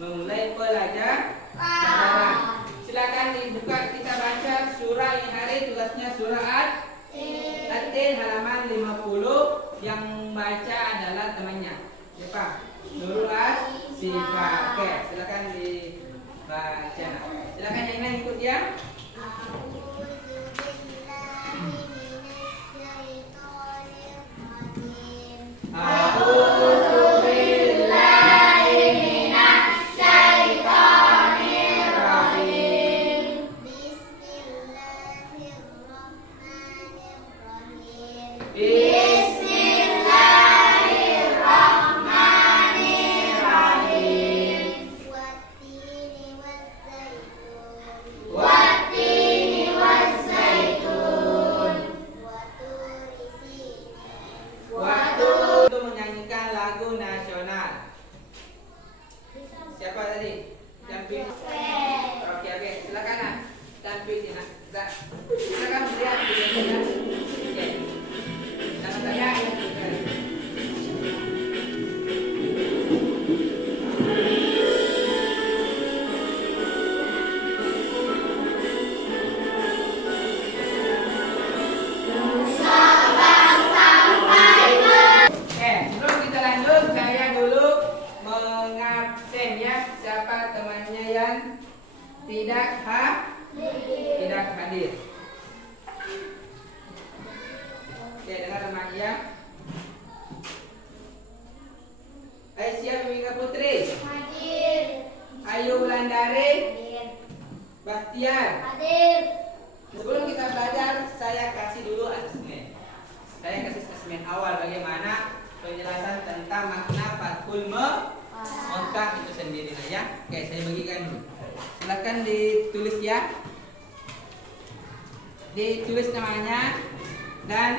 memulai pelajaran. Silakan dibuka, kita baca surah ini hari, tugasnya surah At-Tin halaman 50. Yang baca adalah temannya. Siapa? Nurul Sifa. Oke, silakan dibaca. Silakan yang lain ikut ya. Siapa tadi? Tampil. Oke, silakan nah. Tampil sini nah. Silakan lihat videonya. Oke. Jangan tanya. Siapa temannya yang tidak hadir? Oke, dengar teman ya. Aisyah Mimika Putri hadir. Ayu Wulandari hadir. Bahtiar hadir. Sebelum kita belajar, saya kasih dulu asesmen. Saya kasih asesmen awal bagaimana penjelasan tentang makna Fathul Mekah itu sendiri ya. Oke, saya bagikan dulu. Silakan ditulis ya. Ditulis namanya dan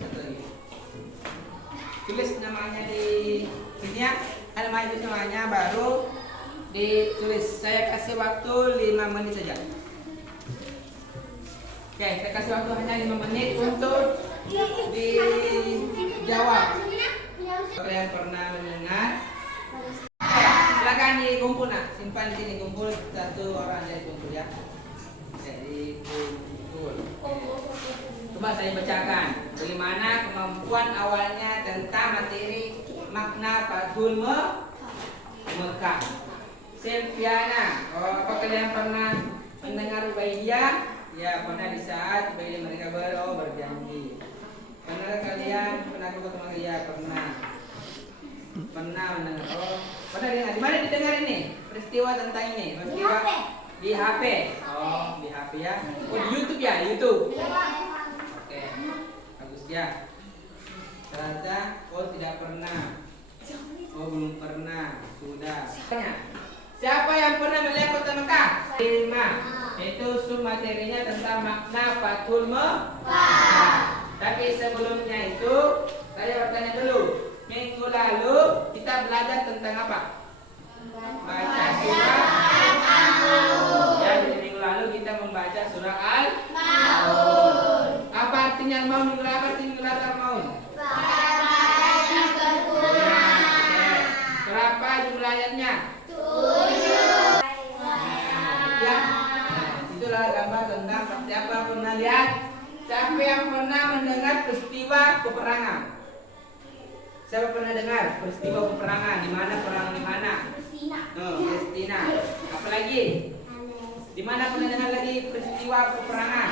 satu lagi. Tulis namanya di sini ya. Nama itu namanya baru ditulis. Saya kasih waktu 5 menit saja. Oke, saya kasih waktu hanya 5 menit untuk dijawab. Kalian pernah mendengar? Silakan dikumpul nah, simpan di sini, kumpul satu orang aja dikumpul ya. Jadi kumpul. Coba saya bacakan bagaimana kemampuan awalnya tentang materi makna Fathul Mekah. Selviana, apa kalian pernah mendengar Ubaidiyah? Ya, pernah di saat Ubaidiyah mereka berjanji. Pernah kalian pernah ketemu dia? Pernah mendengar? Pernah dengar? Di mana didengar ini? Peristiwa tentang ini? Peristiwa di HP. Oh, di HP ya. Oh, di YouTube ya, YouTube. Oke, bagus ya. Ternyata tidak pernah. Belum pernah. Sudah. Siapa yang pernah melihat kota Mekah? 5. Itu materinya tentang makna Fathul Mekah. Tapi sebelumnya itu saya bertanya dulu. Minggu lalu kita belajar tentang apa? Baca surah Al-Maun. Ya, jadi minggu lalu kita membaca surah Al-Maun. Apa artinya Al-Maun? Minggu lalu apa artinya Al-Maun? Berapa jumlah ayatnya? 7. Ya, itulah gambar tentang siapa pernah lihat. Siapa yang pernah mendengar peristiwa peperangan? Siapa pernah dengar peristiwa peperangan? Di mana perang di mana? Palestina. Apalagi? Di mana pernah dengar lagi peristiwa peperangan?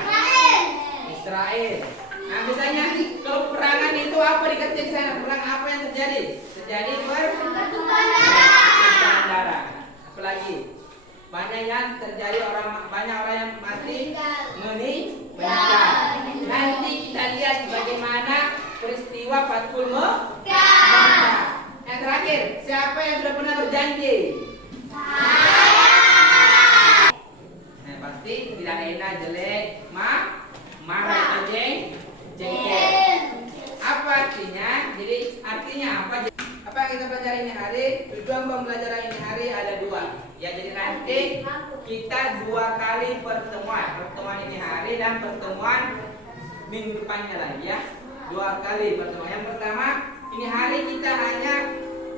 Israel. Nah, biasanya kalau peperangan itu apa dikatakan di sana? Perang apa yang terjadi? Terjadi pertumpahan darah. Apalagi? Banyak yang terjadi banyak orang yang mati meninggal. Nanti kita lihat bagaimana peristiwa Fathul Mekah. Yang terakhir, siapa yang sudah pernah berjanji? Saya. Nah, pasti tidak enak, jelek, marah, jengkel. Apa artinya? Jadi artinya apa? Apa yang kita pelajari ini hari? Tujuan pembelajaran ini hari ada 2. Ya, jadi nanti kita 2 kali pertemuan ini hari dan pertemuan minggu depannya lagi ya. 2 kali pertemuan. Yang pertama ini hari kita hanya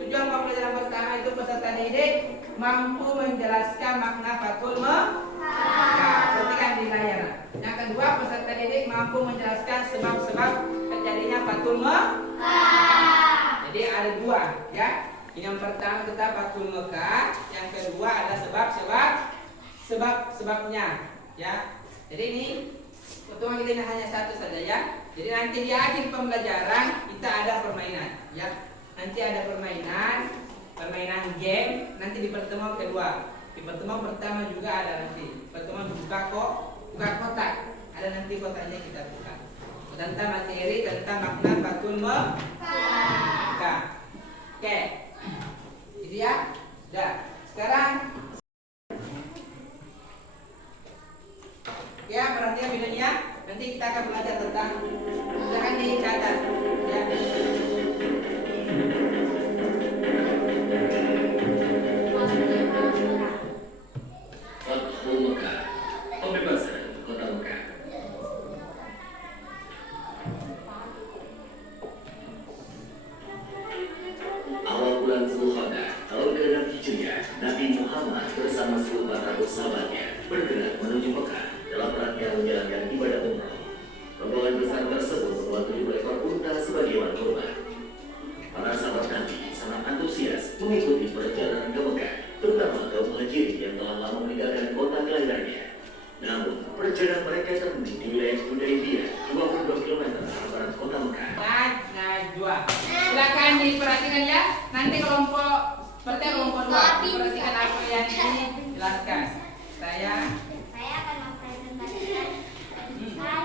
Tujuan pembelajaran pertama itu peserta didik mampu menjelaskan makna Fathul Mekah seperti kan di layar. Yang kedua, peserta didik mampu menjelaskan sebab-sebab terjadinya Fathul Mekah. Jadi ada dua ya. Yang pertama tentang Fathul Mekah, yang kedua adalah sebabnya ya. Jadi ini pertemuan kita ini hanya satu saja ya. Jadi nanti di akhir pembelajaran kita ada permainan ya. Nanti ada permainan game nanti di pertemuan kedua. Di pertemuan pertama juga ada nanti. Pertemuan buka kotak. Ada nanti kotaknya kita buka. Tentang materi tentang makna Fathul Mekah. Oke. Jadi ya. Dah. Sekarang ya perhatikan videonya. Nanti kita akan belajar tentang akan dicatat ya. Fathul Mekah, pembebasan kota Mekah. Awal bulan Zulqa'dah tahun ke-6 Hijriah, Nabi Muhammad bersama 400 sahabatnya bergerak menuju Mekah dalam rangka menjalankan ibadah umrah. Rombongan besar tersebut membawa 7 ekor unta sebagai hewan kurban. Para sahabat Nabi sangat antusias mengikuti perjalanan ke Mekah, terutama kaum muhajirin yang telah lama meninggalkan kota kelahirannya. Namun, perjalanan mereka terhenti di wilayah Hudaybiyah, 22 km arah barat kota Mekah. Najwa. Silakan diperhatikan ya. Nanti kelompok seperti kelompok 2 perhatikan apa yang ini jelaskan. Saya akan mempresentasikan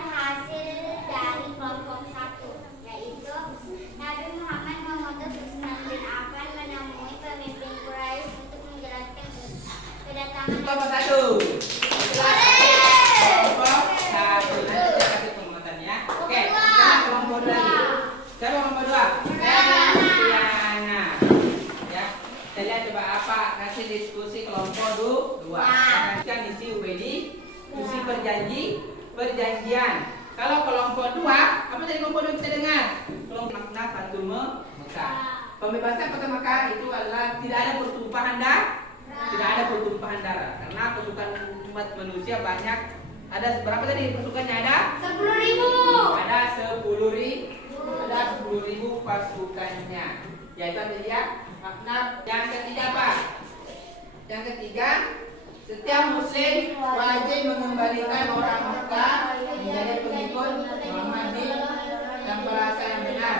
hasil dari kelompok 1, yaitu Nabi Muhammad mengutus Utsman bin Affan menemui pemimpin Quraisy untuk menjelaskan kedatangan kelompok 1. Kelompok 1. Nanti saya kasih penguatannya. Oke, sekarang kelompok 2 lagi. Siapa kelompok 2? Tiana. Ya. Kita lihat coba apa kasih diskusi kelompok 2. Kan isi UPD, isi perjanjian. Kalau kelompok 2, apa tadi kelompok 2 kita dengar? Kelompok makna Fathul Mekah. Pembebasan kota Mekah itu adalah tidak ada pertumpahan darah. Karena pasukan umat manusia banyak. Ada berapa tadi pasukannya? Ada 10.000. Ada 10.000 pasukannya. Yaitu dia makna yang ketiga apa? Yang ketiga, setiap muslim wajib mengembalikan orang Mekah menjadi pengikut Muhammad dan bahasa yang benar.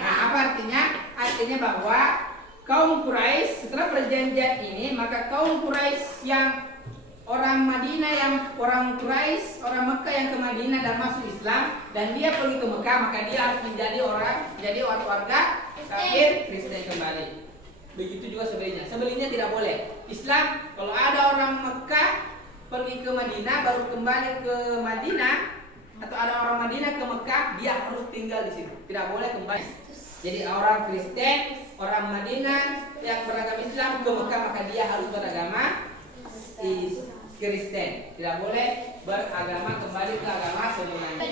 Nah, apa artinya? Artinya bahwa kaum Quraisy setelah perjanjian ini, maka kaum Quraisy yang orang Madinah, yang orang Quraisy, orang Mekah yang ke Madinah dan masuk Islam dan dia pergi ke Mekah, maka dia harus menjadi warga kafir Kristen kembali. Begitu juga sebaliknya tidak boleh. Islam kalau ada orang Mekah pergi ke Madinah baru kembali ke Madinah, atau ada orang Madinah ke Mekah, dia harus tinggal di situ. Tidak boleh kembali. Jadi orang Kristen, orang Madinah yang beragama Islam ke Mekah, maka dia harus beragama Kristen. Tidak boleh beragama kembali ke agama sebelumnya.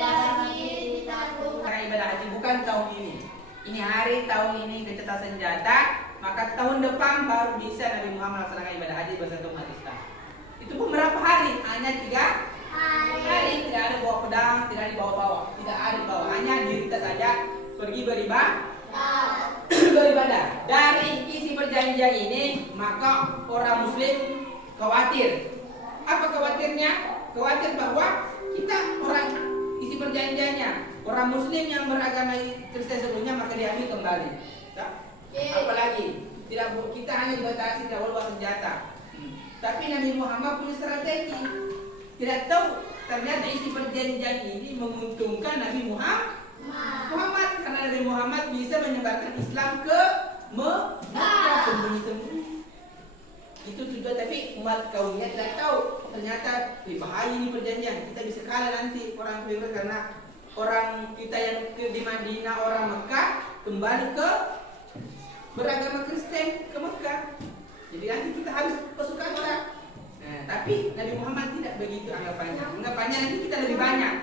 Karena ibadah haji bukan tahun ini. Ini hari tahun ini dicetak senjata, maka tahun depan baru bisa Nabi Muhammad melaksanakan ibadah haji beserta umat Islam. Itu pun berapa hari? Hanya 3 hari. Tidak ada bawa pedang, tidak dibawa-bawa, tidak ada dibawa. Hanya diri kita saja pergi beribadah. Dari isi perjanjian ini, maka orang Muslim khawatir. Apa khawatirnya? Khawatir bahwa kita orang isi perjanjiannya, orang Muslim yang beragama Kristen sebelumnya maka diambil kembali. Apalagi kita hanya dibatasi tidak boleh bawa senjata. Tapi Nabi Muhammad punya strategi. Tidak tahu ternyata isi perjanjian ini menguntungkan Nabi Muhammad karena Nabi Muhammad bisa menyebarkan Islam ke Mekah sembunyi-sembunyi. Itu juga, tapi umat kaumnya tidak tahu ternyata bahaya ini perjanjian. Kita bisa kalah nanti orang kafir karena orang kita yang di Madinah, orang Mekah kembali ke beragama Kristen ke Mekah. Jadi nanti kita harus pasukan orang. Nah, tapi Nabi Muhammad tidak begitu anggapannya. Anggapannya nanti kita lebih banyak.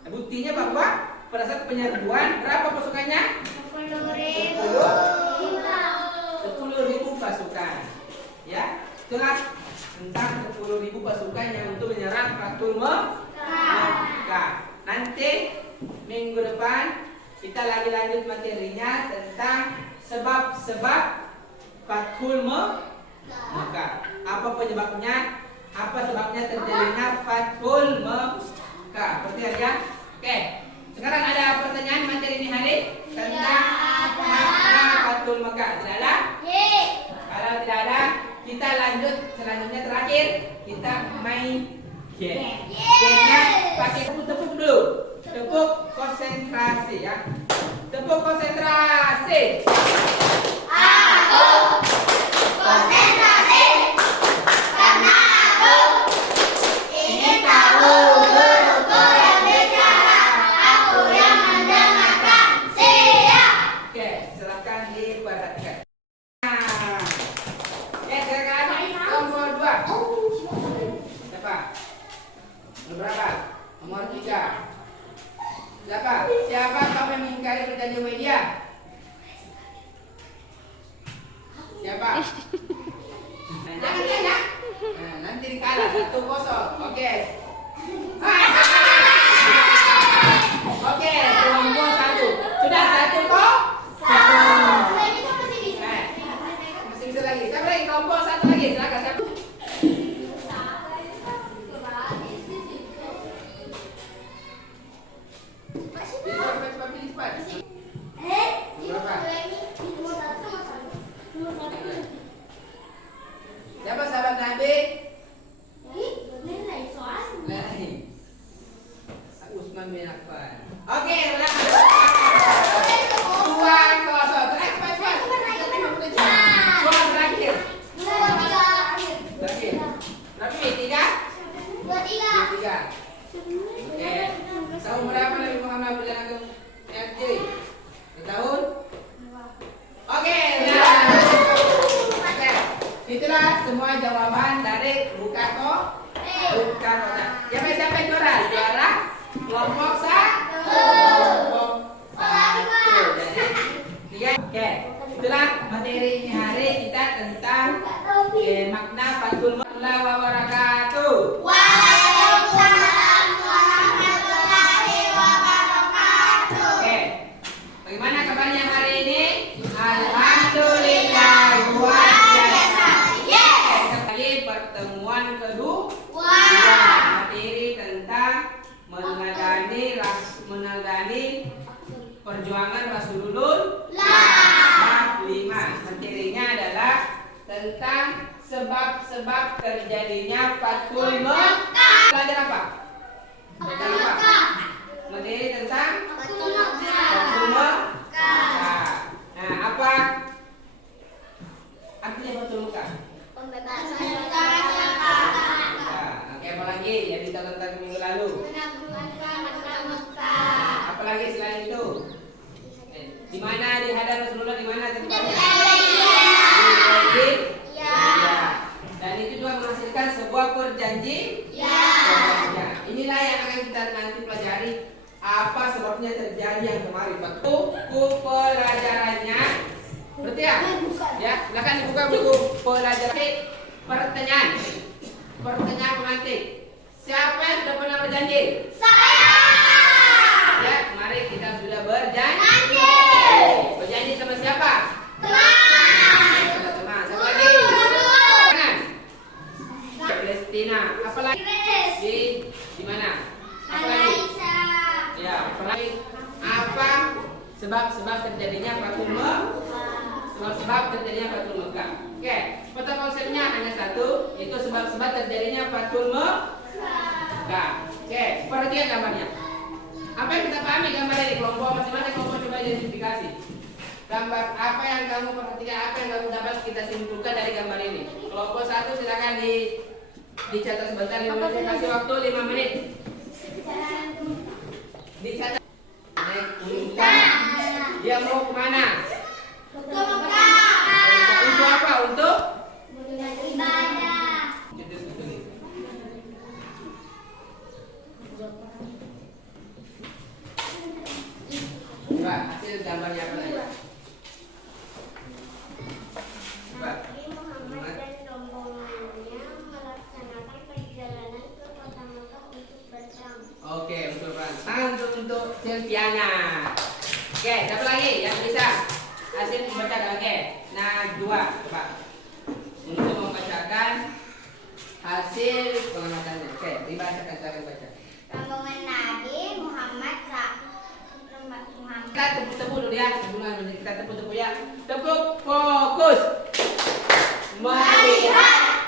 Nah, buktinya bahwa pada saat penyerbuan berapa pasukannya? 10.000 pasukan. Ya, itulah tentang 10.000 pasukan yang untuk menyerang Fathul Mekkah. Nanti minggu depan kita lagi lanjut materinya tentang sebab-sebab Fathul Mekkah. Apa penyebabnya? Apa sebabnya terjadinya Fathul Mekkah? Perhatian ya. Oke. Sekarang ada pertanyaan materi ini hari tentang makna Fathul Mekkah. Tidak ada? Kalau tidak ada, kita lanjut selanjutnya terakhir kita main game. Gamenya pakai tepuk dulu. Tepuk konsentrasi ya. Tepuk konsentrasi. Aku konsentrasi karena aku ingin tahu guruku yang bicara, aku yang mendengarkan. Siap. Oke, silakan diperhatikan. Nah, ya sekarang nomor 2. Siapa? Nomor berapa? Nomor 3. Siapa? Siapa kamu yang mengingkari perjanjian media? Siapa? Nah, jangan tanya. Nah, nanti dikalah 1-0. Oke. Oke, kelompok 1. Sudah 1 kok? 1. Masih bisa lagi. Siapa lagi? Kelompok 1 lagi. Silakan siapa? Siapa sahabat Nabi? Utsman bin Affan. Oke, ulang. 2-0. Cepat. Soal terakhir. Terakhir. Berapa? 3? 3. Oke. Tahun berapa Nabi Muhammad berjalan ke FJ? Tahun? Oke, nah. Oke. Itulah semua jawaban dari bukan kotak. Siapa yang juara? Juara kelompok 1. Kelompok 1. Jadi 3. Oke. Itulah materi ini hari kita tentang makna Fathul Mekkah wabarakatuh. Waalaikumsalam warahmatullahi wabarakatuh. Oke. Bagaimana kabarnya hari ini? Alhamdulillah luar biasa. Kembali pertemuan kedua. Materi tentang meneladani perjuangan Rasulullah 5. Materinya adalah tentang sebab-sebab terjadinya Fathul Mekkah. Belajar apa? Materi tentang Fathul Mekkah. Nah, apa artinya Fathul Mekkah? Oke, apa lagi yang ditonton minggu lalu? Apa lagi selain itu? Di mana dihadap Rasulullah? Di mana tempatnya? Dan itu juga menghasilkan sebuah perjanjian. Inilah yang akan kita nanti pelajari. Apa sebabnya terjadi yang kemarin? Buku pelajarannya. Berarti ya? Ya, silakan dibuka buku pelajaran. Pertanyaan pemantik. Siapa yang sudah pernah berjanji? Ya, kemarin kita sudah berjanji. Berjanji sama siapa? Teman. Siapa lagi? Palestina. Apa lagi? Di mana? Apa lagi? Ya, apa lagi? Apa sebab terjadinya Fathul Mekkah? Oke, peta konsepnya hanya satu, itu sebab terjadinya Fathul Mekkah. Oke, perhatikan gambarnya. Apa yang kita pahami gambar ini? Kelompok masing-masing kelompok coba identifikasi. Gambar apa yang kamu perhatikan, apa yang kamu dapat kita simpulkan dari gambar ini? Kelompok 1 silakan dicatat sebentar, 5 menit. Kasih waktu 5 menit. Dicatat. Dia mau kemana? Untuk apa? Untuk Oke, siapa lagi yang bisa hasil membacakan? Oke, Najwa coba untuk membacakan hasil pengamatannya. Oke, dibacakan, silakan baca. Rombongan Nabi Muhammad Kita tepuk-tepuk dulu ya, sebelum kita tepuk-tepuk ya. Tepuk, fokus. Melihat,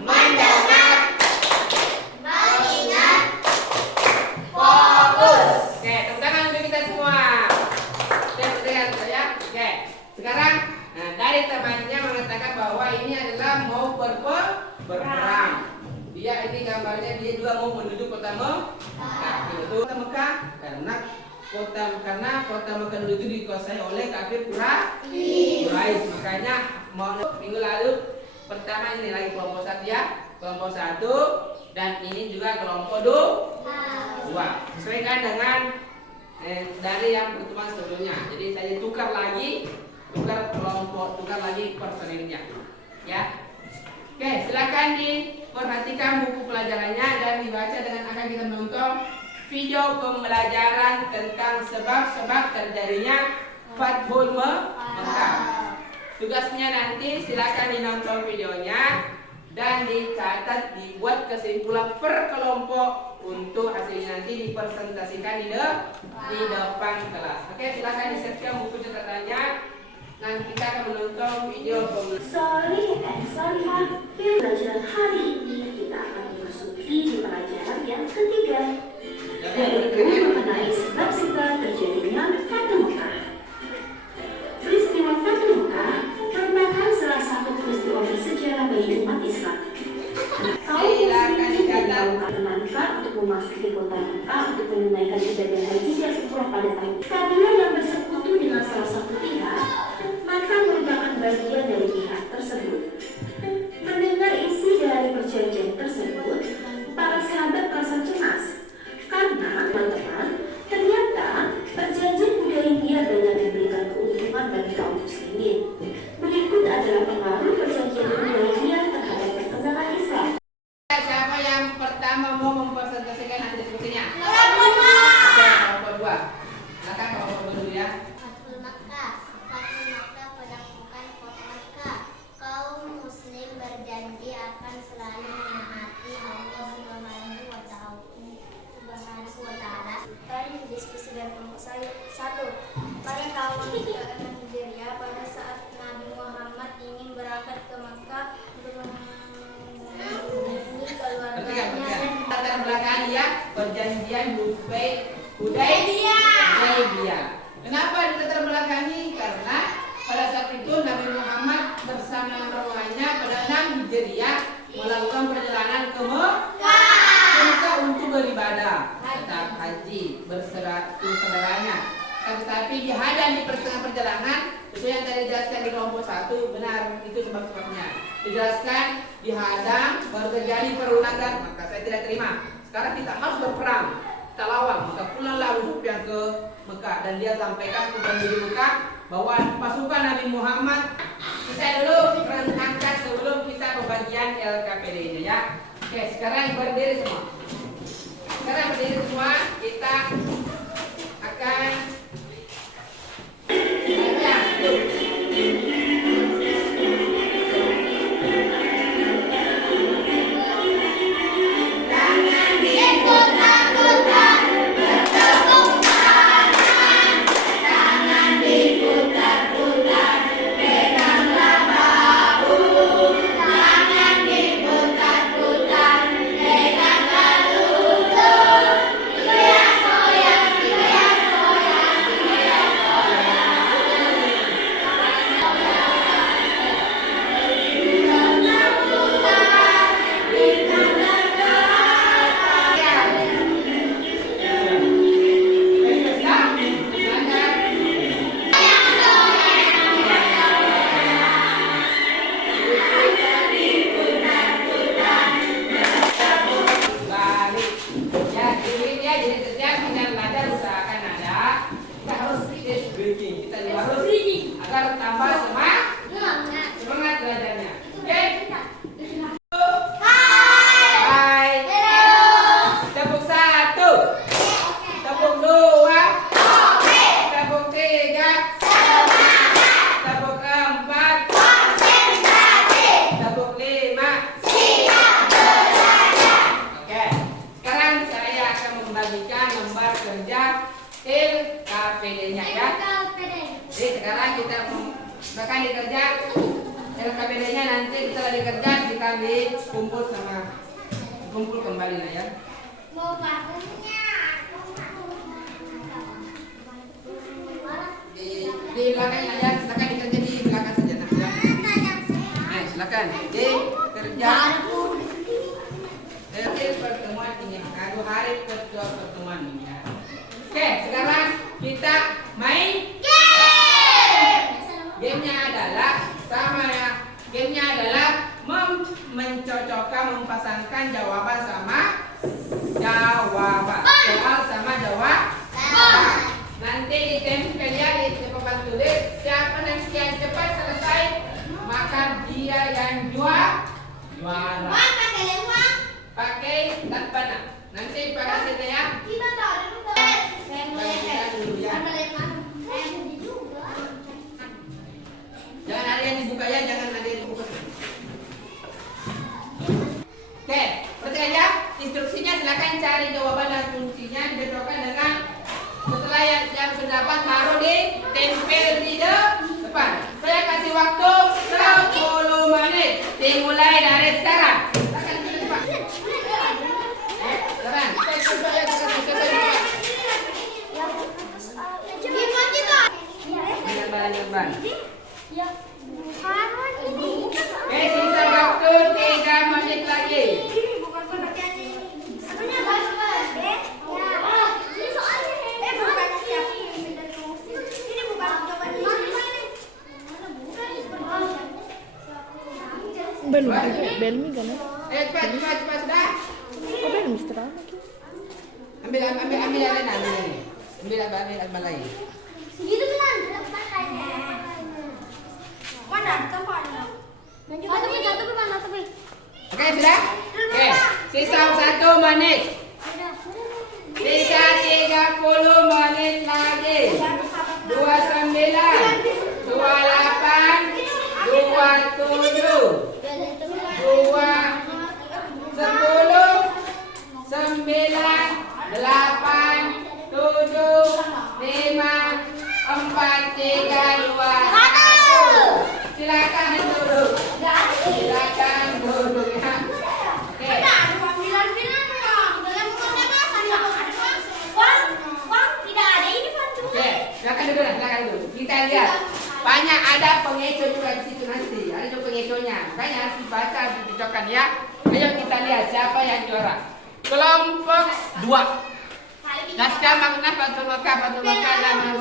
mendengar, mengingat, fokus. Oke, tepuk tangan untuk kita semua. Oke, perhatikan saya. Oke, sekarang dari temannya mengatakan bahwa ini adalah mau berperang. Dia ini gambarnya dia juga mau menuju kota Mekah. Itu kota Mekah karena kota Mekah dulu itu dikuasai oleh kafir Quraisy. Makanya minggu lalu pertama ini lagi kelompok 1 ya, kelompok 1 dan ini juga kelompok 2. Sesuaikan dengan dari yang pertemuan sebelumnya. Jadi saya tukar lagi personilnya. Ya. Oke, silakan diperhatikan buku pelajarannya dan dibaca dengan akan kita menonton video pembelajaran tentang sebab-sebab terjadinya Fathul Mekah. Tugasnya nanti silakan dinonton videonya dan dicatat, dibuat kesimpulan per kelompok untuk hasilnya nanti dipresentasikan di depan kelas. Oke, silakan disiapkan buku catatannya. Nanti kita akan menonton video pembelajaran. Solih dan Solihah, film pelajaran hari ini kita akan memasuki di pelajaran yang ketiga, yaitu mengenai sebab-sebab terjadinya Fathul Mekah. Peristiwa Fathul Mekah merupakan salah satu peristiwa bersejarah bagi umat Islam. Kaum muslimin diberitahukan bermanfaat untuk memasuki kota Mekah untuk menunaikan ibadah haji dan umroh pada tahun. Kabilah yang bersekutu dengan salah satu pihak maka merupakan bagian dari pihak tersebut. Mendengar isi dari perjanjian tersebut, para sahabat merasa cemas karena teman-teman ternyata perjanjian Hudaybiyah banyak memberikan keuntungan bagi kaum muslimin. Berikut adalah pengaruh perjanjian Hudaybiyah terhadap perkembangan Islam. Siapa yang pertama mau mempresentasikan hasil diskusinya? Kelompok 2. Oke, kelompok 2. Silakan kelompok 2 dulu ya. Fathul Mekah penaklukan kota Mekah. Kaum muslim berjanji akan selalu menaati Allah Subhanahu wa Ta'ala. Dan diskusi dari kelompok 1. Pada tahun Hijriah, pada saat Nabi Muhammad ingin berangkat ke Mekah untuk mengunjungi keluarganya. Latar belakang ya perjanjian Hudaybiyah. Kenapa latar belakangi? Karena pada saat itu Nabi Muhammad bersama rombongannya pada 6 Hijriah melakukan perjalanan ke Mekah untuk beribadah, tetap haji bersatu saudaranya. Tetapi dihadang di pertengahan perjalanan, sesuai yang tadi dijelaskan di kelompok 1, benar itu sebab-sebabnya. Dijelaskan dihadang baru terjadi perundangan, maka saya tidak terima. Sekarang kita harus berperang, kita lawan. Maka pulanglah Abu Sufyan ke Mekah dan dia sampaikan ke penduduk Mekah bahwa pasukan Nabi Muhammad. Kita dulu rentangkan sebelum kita pembagian LKPD-nya ya. Oke, sekarang berdiri semua. Sekarang berdiri semua, kita akan lagi kerja kita dikumpul kembali lah ya. Mau parfumnya. Di belakang aja, silakan dikerja di belakang saja nak ya. Silakan. Di kerja. Dari pertemuan ini, hari kedua pertemuan ini ya. Oke, sekarang kita main gamenya adalah sama ya. Gamenya adalah mencocokkan, mempasangkan jawaban sama jawaban. Soal sama jawaban. Nanti ditempel ya di papan tulis. Siapa yang sekian cepat selesai, maka dia yang juara. Pakai cat panah. Nanti pakai sini ya. Jangan ada yang dibuka ya, jangan ada yang dibuka. Oke, perhatikan ya. Instruksinya silakan cari jawaban dan kuncinya dicocokkan dengan setelah yang sudah dapat taruh di tempel di depan. Saya kasih waktu 10 menit. Dimulai dari sekarang. Silakan cepat. Silakan. Ya, bukan ini. Oke, sisa waktu 3 menit lagi. Ini bukan pengertian ini. Sebenarnya bagus. Ini soalnya bukan siap. Ini bukan jawaban ini. Belmi kan? Cepat sudah. Kok Belmi setelah lagi? Ambil lain. Segitu kan? Mana? Tempatnya. Satu mana? Oke, sudah? Oke, sisa 1 menit. Sisa 30 menit lagi. 29, 28, 27, 10, 9, 8, 7, 5, 4, 3, 2, 1. Silakan duduk ya. Oke. Oke, silakan duduk. Kita lihat. Banyak ada pengeco juga di situ nanti. Ada juga pengeconya. Makanya harus dibaca, dicocokkan ya. Ayo kita lihat siapa yang juara. Kelompok 2. Naskah makna Fathul Makkah dan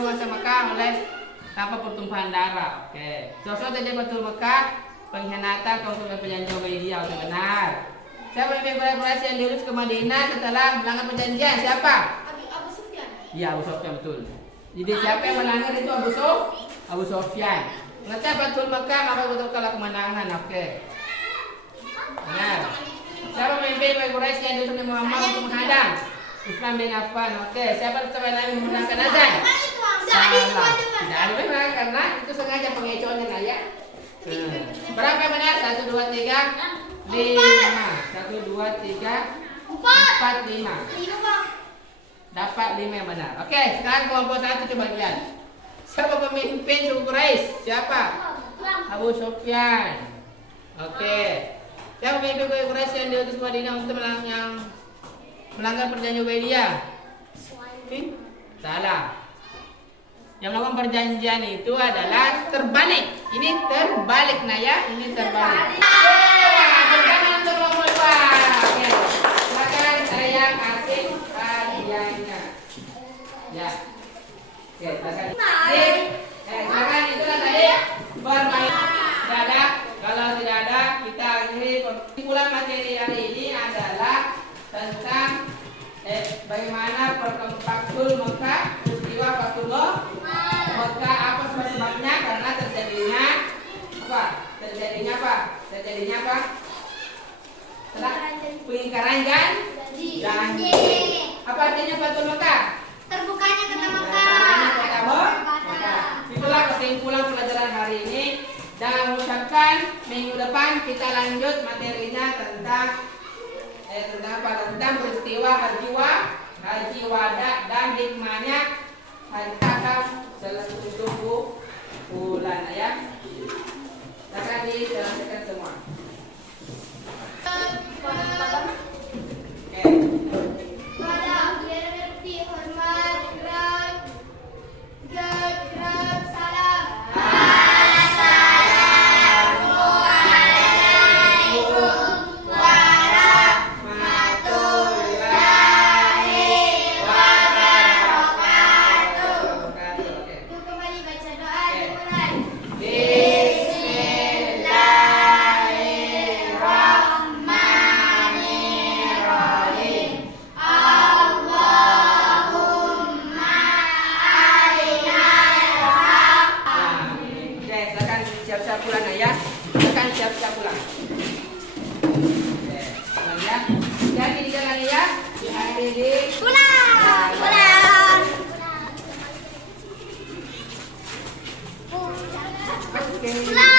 Masa Makkah oleh tanpa pertumpahan darah. Oke. Sosok terjadi Fathul Makkah, pengkhianatan kaum perjanjian Ubaidiyah itu benar. Siapa yang berkolaborasi yang diurus ke Madinah setelah melanggar perjanjian? Siapa? Abu Sufyan. Iya, Abu Sufyan betul. Jadi siapa yang melanggar itu Abu Sufyan. Nanti Fathul Makkah maka betul kalau kemenangan. Oke. Benar. Siapa pemimpin Quraisy yang diutus oleh Muhammad untuk menghadang? Utsman bin Affan. Oke. Siapa pertama yang memandangkan azan? Salah. Tidak ada memang karena itu sengaja pengecohnya lah ya. Berapa yang benar? 1, 2, 3, 5. 1, 2, 3, 4, 5. Dapat 5 yang benar. Oke, sekarang kelompok 1 coba lihat. Siapa pemimpin suku Quraisy? Siapa? Abu Sufyan. Oke. Siapa pemimpin Quraisy yang diutus ke Madinah untuk melanggar perjanjian Ubaidiyah? Salah. Yang melakukan perjanjian itu adalah terbalik. Ini terbalik nah ya, ini terbalik. Jangan terlalu luas. Silakan saya kasih hadiahnya. Ya. Oke, silakan. Silakan itulah tadi bermain. Tidak ada. Kalau tidak ada, kita akhiri kesimpulan materi hari ini adalah tentang bagaimana Fathul Makkah, peristiwa Fathul Makkah, apa sebabnya? Karena terjadinya apa? Setelah pengingkaran janji. Apa artinya Fathul Makkah? Terbukanya kota Makkah. Itulah kesimpulan pelajaran hari ini. Dan mengucapkan minggu depan kita lanjut materinya tentang peristiwa haji wada dan hikmahnya haji akad selesai bulan ya. Akan dijelaskan semua. Jadi Pulang. Pulang. oke. Pulang.